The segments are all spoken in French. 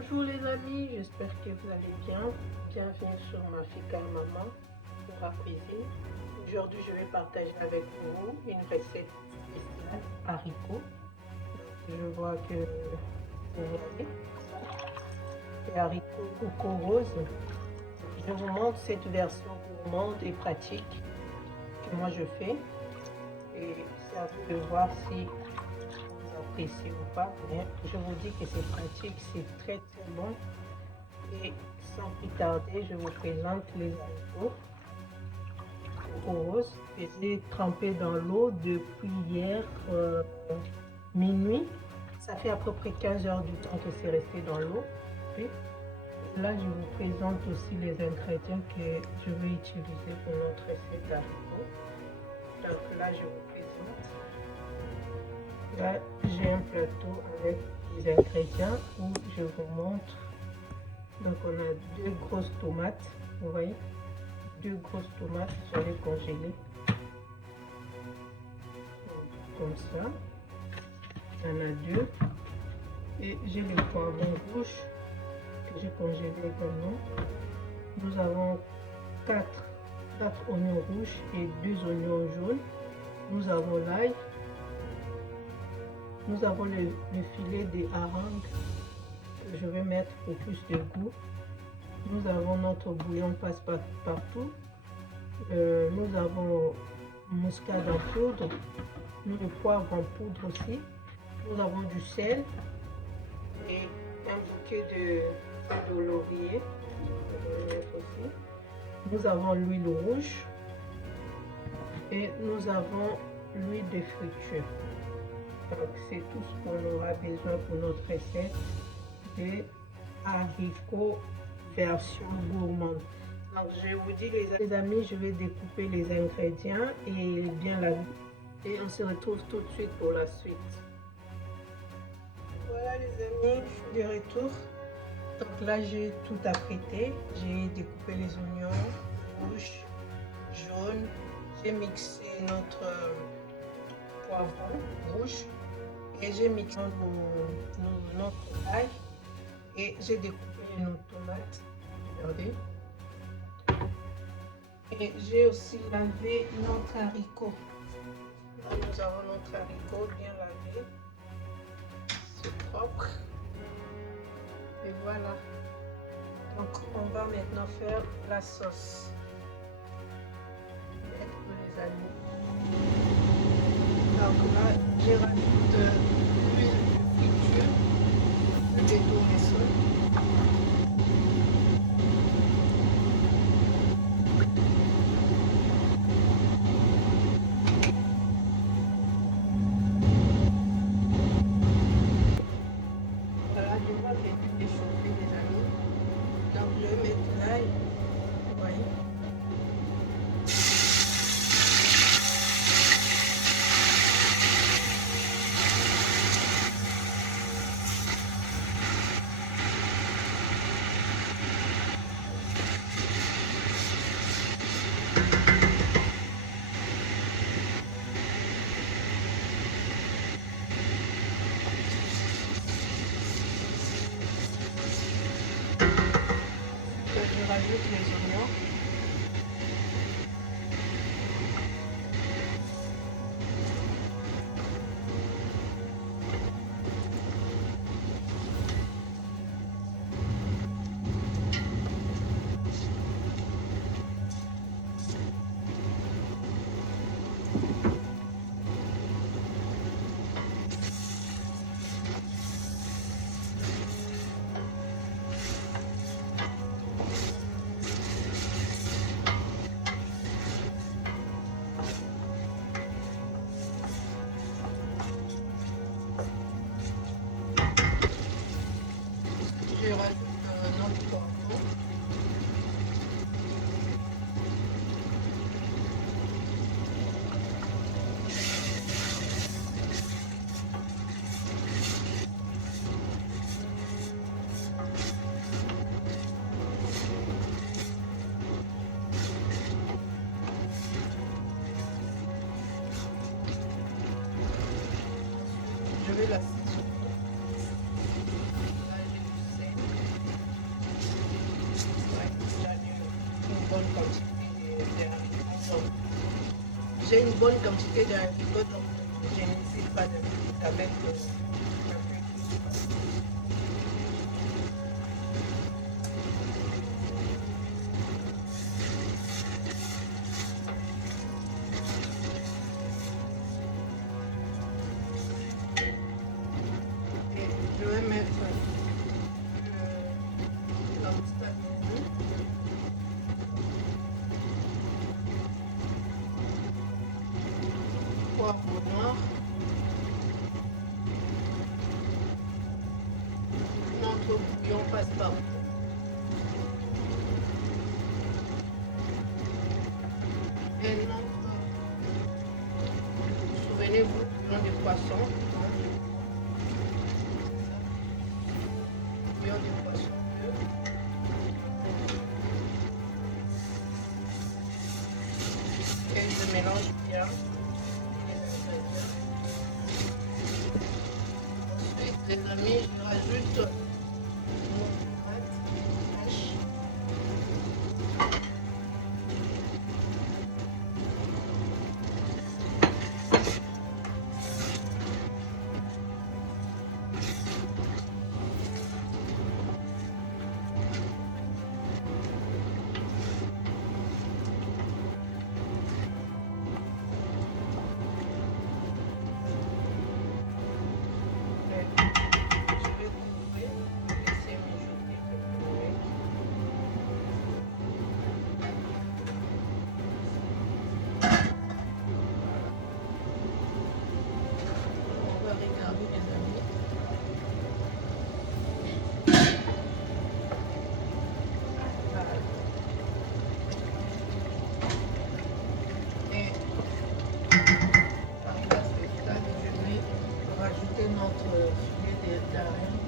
Bonjour les amis, j'espère que vous allez bien. Bienvenue sur ma Fika Maman pour cuisine. Aujourd'hui, je vais partager avec vous une recette spéciale haricots. Je vois que vous voyez, les haricots coco rose. Je vous montre cette version gourmande et pratique que moi je fais. Et c'est à vous de voir si appréciez ou pas, mais je vous dis que c'est pratique, c'est très bon. Et sans plus tarder, je vous présente les haricots roses que j'ai trempé dans l'eau depuis hier minuit. Ça fait à peu près 15 heures du temps que c'est resté dans l'eau. Là, je vous présente aussi les ingrédients que je vais utiliser pour notre recette d'haricots. Donc là, je vous présente. Là, j'ai un plateau avec les ingrédients où je vous montre. Donc, on a 2 grosses tomates. Vous voyez, 2 grosses tomates, je les congeler comme ça. Il y en a 2. Et j'ai le poivron rouge que j'ai congelé également. Nous avons 4 oignons rouges et 2 oignons jaunes. Nous avons l'ail. Nous avons le filet de hareng que je vais mettre pour plus de goût. Nous avons notre bouillon passe-partout. Nous avons muscade en poudre. Nous le poivre en poudre aussi. Nous avons du sel et un bouquet de laurier. Je vais mettre aussi. Nous avons l'huile rouge et nous avons l'huile de friture. Donc c'est tout ce qu'on aura besoin pour notre recette de haricots version gourmande. Donc je vous dis les amis, je vais découper les ingrédients et bien laver. Et on se retrouve tout de suite pour la suite. Voilà les amis, je suis de retour. Donc là j'ai tout apprêté. J'ai découpé les oignons rouges, jaunes. J'ai mixé notre poivron rouge. Et j'ai mis notre ail et j'ai découpé nos tomates. Regardez. Et j'ai aussi lavé notre haricot. Là, nous avons notre haricot bien lavé. C'est propre. Et voilà. Donc on va maintenant faire la sauce. Les amis. Donc là, j'ai rajouté l'huile de friture, le tournesol. Voilà, je vois que l'huile est chauffée, les amis. Donc je vais mettre l'ail. Vous voyez. Je rajoute les oignons. Je rajoute notre poivron. Je vais la saisonner. Là, j'ai du sel. j'ai une bonne quantité de haricots, donc je n'hésite pas à mettre un peu plus. Et je vais mettre la moustache. Poivre noir. Notre bouillon passe partout. Et notre, souvenez-vous, bouillon de poisson. Bouillon de poisson. Et je mélange bien. Ensuite, les amis, je rajoute mon tomate fraîche. Notre filet d'arène.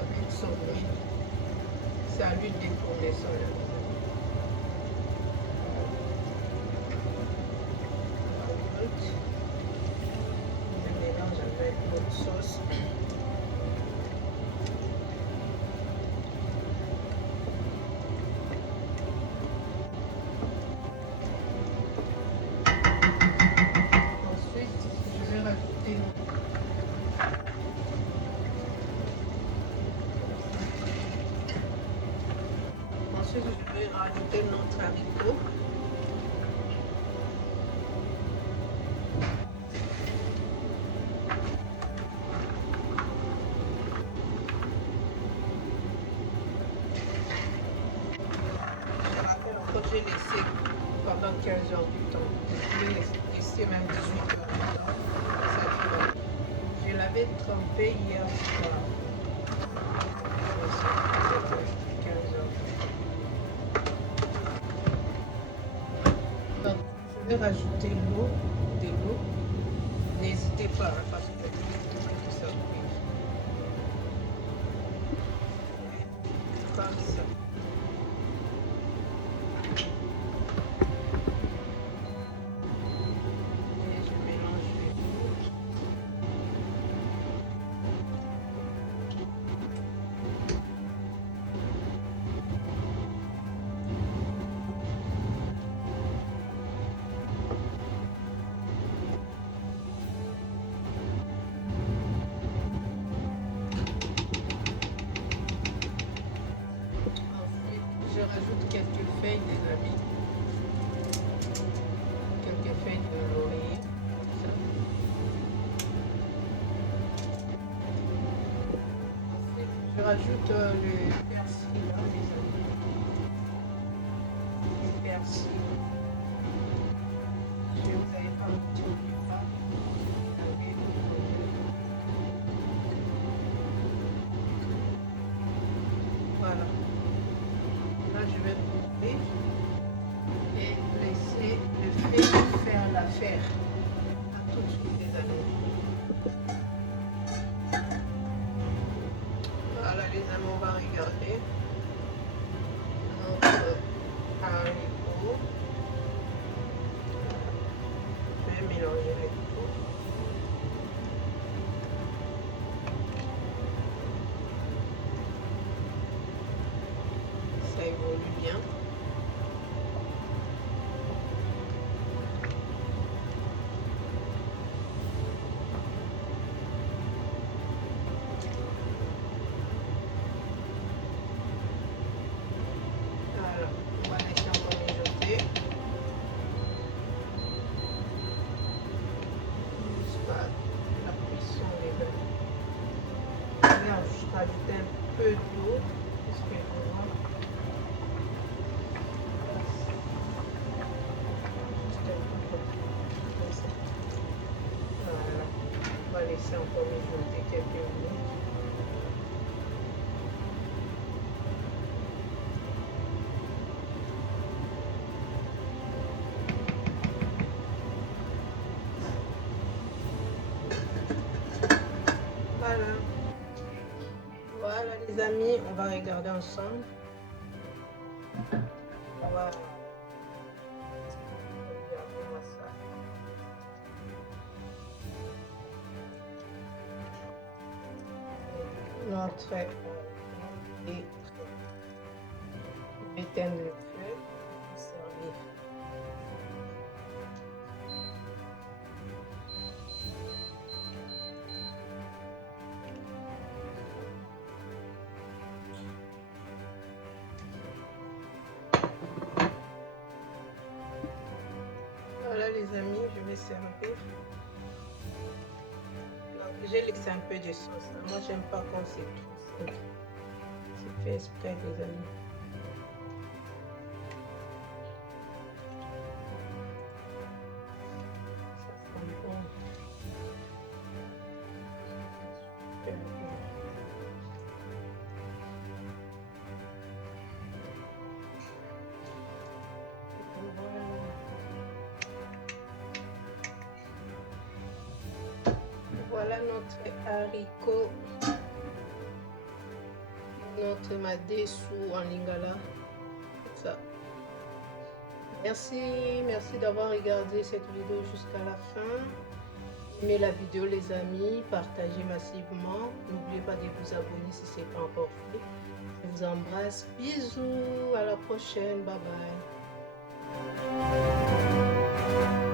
Avec son huile. C'est à lui de détourner ça. Je mélange avec notre sauce. Ensuite, je vais rajouter notre haricot. Que j'ai laissé pendant 15 heures du temps. Je l'ai laissé même 18 heures du temps. Je l'avais trempé hier soir. 15 heures. Donc, je vais rajouter l'eau, de l'eau. N'hésitez pas, hein, parce que ça cuit. Comme ça. Je rajoute quelques feuilles, les amis, quelques feuilles de laurier. Ensuite, je rajoute le persil, là, les amis. Le persil. Je vous avais pas mis du pas. Voilà. Là, je vais couper et laisser le fait faire l'affaire. À tout de suite, les amis. Voilà, les amis, on va regarder notre haricot. Je vais mélanger le tout. Ça évolue bien. laisser encore mijoter quelques minutes. Voilà. Voilà les amis, on va regarder ensemble. Voilà. Regardez-moi ça. Notre est prêt. Je vais éteindre le feu et servir. Voilà les amis, je vais servir. J'ai laissé un peu de sauce. Moi, j'aime pas quand c'est trop sec. C'est fait exprès, les amis. Ça sent bon. Super bon. Voilà notre haricot, notre madessu en lingala. Ça. Merci d'avoir regardé cette vidéo jusqu'à la fin. Aimez la vidéo les amis, partagez massivement. N'oubliez pas de vous abonner si ce n'est pas encore fait. Je vous embrasse, bisous, à la prochaine, bye bye.